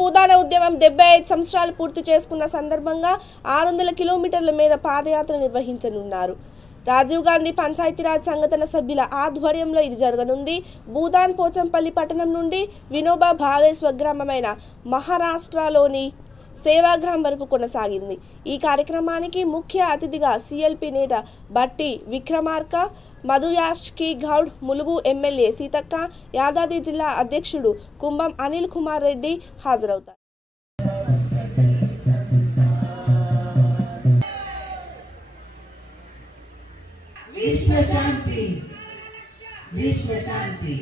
భూదాన ఉద్యమం 75 సంవత్సరాలు పూర్తి చేసుకున్న సందర్భంగా 600 కిలోమీటర్ల మేర పాదయాత్ర నిర్వహించనున్నారు. రాజీవ్ గాంధీ పంచాయతీరాజ్ సంఘటన సభ్యుల ఆధ్వర్యంలో ఇది జరగనుంది. భూదాన్ పోచంపల్లి పట్టణం నుండి వినోబా భావే స్వగ్రామమైన మహారాష్ట్రలోని సేవాగ్రామ్ వరకు కొనసాగింది. ఈ కార్యక్రమానికి ముఖ్య అతిథిగా సిఎల్పి నేత బట్టి విక్రమార్క, మధుయాష్కి గౌడ్, ములుగు ఎమ్మెల్యే సీతక్క, యాదాద్రి జిల్లా అధ్యక్షుడు కుంభం అనిల్ కుమార్ రెడ్డి హాజరవుతారు. विश्व शांति, विश्व शांति,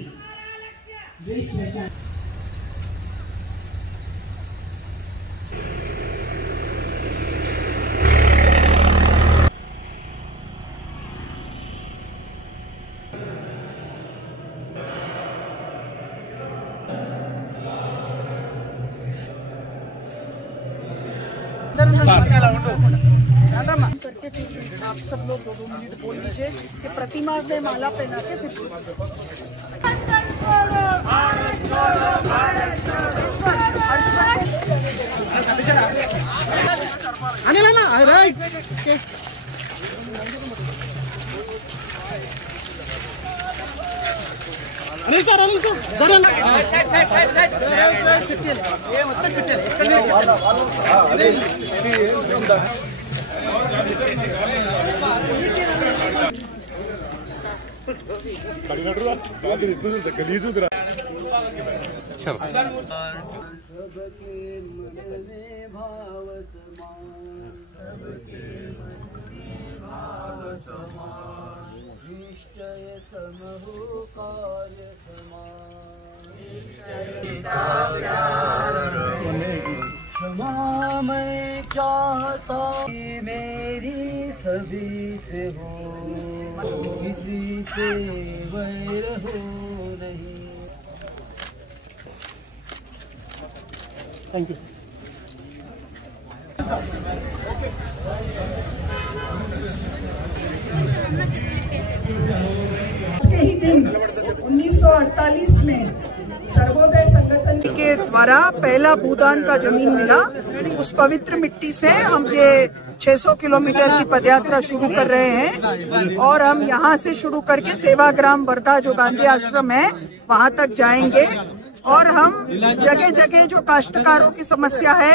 विश्व शांति। आप सब लोग 2 मिनट बोल दीजिए कि प्रतिमा में माला पहना के फिर अनिल सर क्षमा मैं चाहता कि मेरी सभी से हो, किसी से वैर हो नहीं। Thank you. के ही दिन 1948 में सर्वोदय संगठन के द्वारा पहला भूदान का जमीन मिला। उस पवित्र मिट्टी से हम ये 600 किलोमीटर की पदयात्रा शुरू कर रहे हैं और हम यहाँ से शुरू करके सेवाग्राम वर्धा जो गांधी आश्रम है वहाँ तक जाएंगे और हम जगह जगह जो काश्तकारों की समस्या है,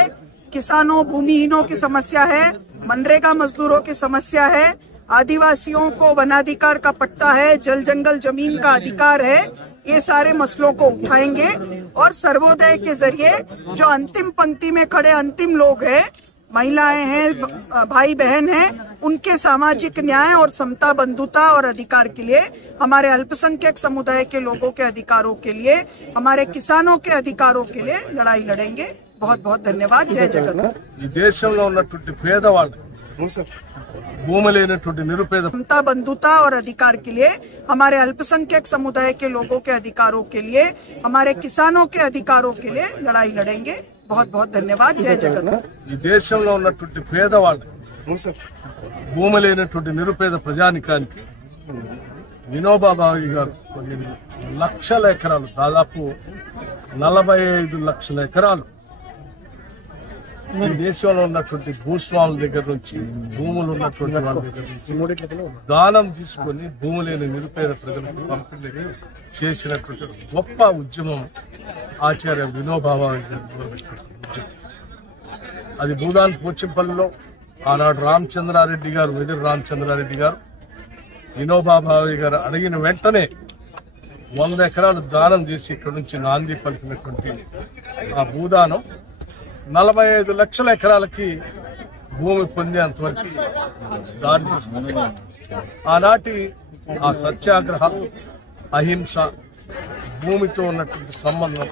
किसानों भूमिहीनों की समस्या है, मनरेगा मजदूरों की समस्या है, आदिवासियों को वनाधिकार का पट्टा है, जल जंगल जमीन का अधिकार है, ये सारे मसलों को उठाएंगे और सर्वोदय के जरिए जो अंतिम पंक्ति में खड़े अंतिम लोग हैं, महिलाएं हैं, भाई बहन हैं, उनके सामाजिक न्याय और समता बंधुता और अधिकार के लिए, हमारे अल्पसंख्यक समुदाय के लोगों के अधिकारों के लिए, हमारे किसानों के अधिकारों के लिए लड़ाई लड़ेंगे। बहुत बहुत धन्यवाद। जय जगन्नाथ। देशंలో ఉన్నటువంటి పేదవాళ్ళు भूमि लेनటువంటి निरुपेद समता बंधुता और अधिकार के लिए, हमारे अल्पसंख्यक समुदाय के लोगों के अधिकारों के लिए, हमारे किसानों के अधिकारों के लिए लड़ाई लड़ेंगे। बहुत बहुत धन्यवाद। जय जगन्नाथ। ఈ దేశంలో ఉన్నటువంటి పేదవాళ్ళు భూమి లేనటువంటి నిరుపేద ప్రజానికానికి వినోబా భావే గారు కొన్ని లక్షల ఎకరాలు, దాదాపు 45 లక్షల ఎకరాలు ఈ దేశంలో ఉన్నటువంటి భూస్వాముల దగ్గర నుంచి, భూములు ఉన్నటువంటి వాళ్ళ దగ్గర నుంచి దానం తీసుకొని భూమి లేని నిరుపేద ప్రజలకు పంపిణీ చేసినటువంటి గొప్ప ఉద్యమం ఆచార్య వినోబా భావే గారు మొదలుపెట్టినటువంటి ఉద్యమం. అది భూదాన్ పోచంపల్లిలో ఆనాడు రామచంద్రారెడ్డి గారు, వెదిరి రామచంద్రారెడ్డి గారు వినోబా భావే గారు అడిగిన వెంటనే 100 ఎకరాలు దానం చేసి ఇక్కడి నుంచి నాంది పలికినటువంటి ఆ భూదానం 45 లక్షల ఎకరాలకి భూమి పొందేంతవరకు దారి తీసింది. ఆనాటి ఆ సత్యాగ్రహ, అహింస, భూమితో ఉన్నటువంటి సంబంధం,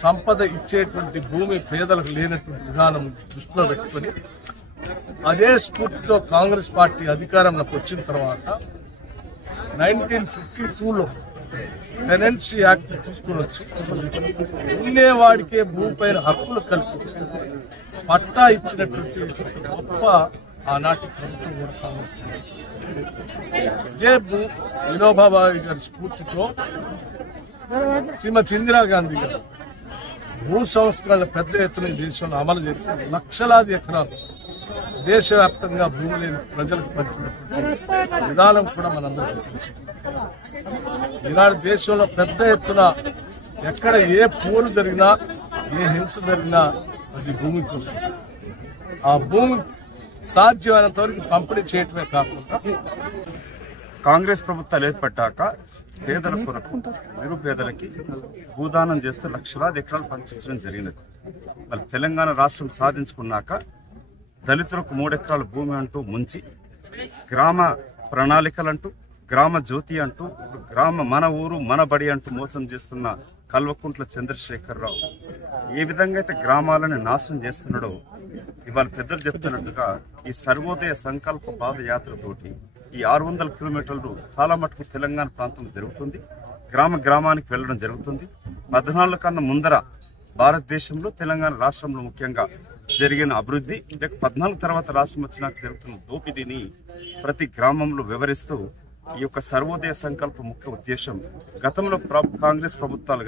సంపద ఇచ్చేటువంటి భూమి పేదలకు లేనటువంటి విధానం దృష్టిలో పెట్టుకుని అదే స్ఫూర్తితో కాంగ్రెస్ పార్టీ అధికారంలోకి వచ్చిన తర్వాత 1952లో టెనెన్సీ యాక్ట్ తీసుకుని వచ్చి ఉండేవాడికే భూమిపైన హక్కులు కల్పించి పట్టా ఇచ్చినటువంటి గొప్ప ఆనాటి ప్రభుత్వం కూడా కాంగ్రెస్. ఇదే వినోబా భావే గారి స్ఫూర్తితో శ్రీమతి ఇందిరాగాంధీ గారు భూ సంస్కరణ పెద్ద ఎత్తున ఈ దేశంలో అమలు చేసి లక్షలాది ఎకరాలు దేశవ్యాప్తంగా భూమి లేని ప్రజలకు పంచినటువంటి విధానం కూడా మనందరికీ తెలుసు. ఈనాడు దేశంలో పెద్ద ఎత్తున ఎక్కడ ఏ పోరు జరిగినా ఏ హింస జరిగినా అది భూమి కోసం. ఆ భూమి సాధ్యమైనంత వరకు పంపిణీ చేయటమే కాకుండా కాంగ్రెస్ ప్రభుత్వాలు ఏర్పడ్డాక పేదల కొరకు నిరుపేదలకి భూదానం చేస్తూ లక్షలాది ఎకరాలు పంచించడం జరిగినది. మరి తెలంగాణ రాష్ట్రం సాధించుకున్నాక దళితులకు 3 ఎకరాల భూమి అంటూ ముంచి గ్రామ ప్రణాళికలంటూ గ్రామ జ్యోతి అంటూ గ్రామ మన ఊరు మన బడి అంటూ మోసం చేస్తున్న కల్వకుంట్ల చంద్రశేఖరరావు ఏ విధంగా అయితే గ్రామాలను నాశనం చేస్తున్నాడో ఇవాళ పెద్దలు చెప్తున్నట్టుగా ఈ సర్వోదయ సంకల్ప పాదయాత్రతోటి ఈ 600 కిలోమీటర్లు చాలా మటుకు తెలంగాణ ప్రాంతంలో జరుగుతుంది. గ్రామ గ్రామానికి వెళ్ళడం జరుగుతుంది. 14 కన్నా ముందర భారతదేశంలో తెలంగాణ రాష్ట్రంలో ముఖ్యంగా జరిగిన అభివృద్ధి లేక 14 తర్వాత రాష్ట్రం వచ్చినాక జరుగుతున్న దోపిడీని ప్రతి గ్రామంలో వివరిస్తూ ఈ యొక్క సర్వోదయ సంకల్ప ముఖ్య ఉద్దేశం గతంలో కాంగ్రెస్ ప్రభుత్వాలు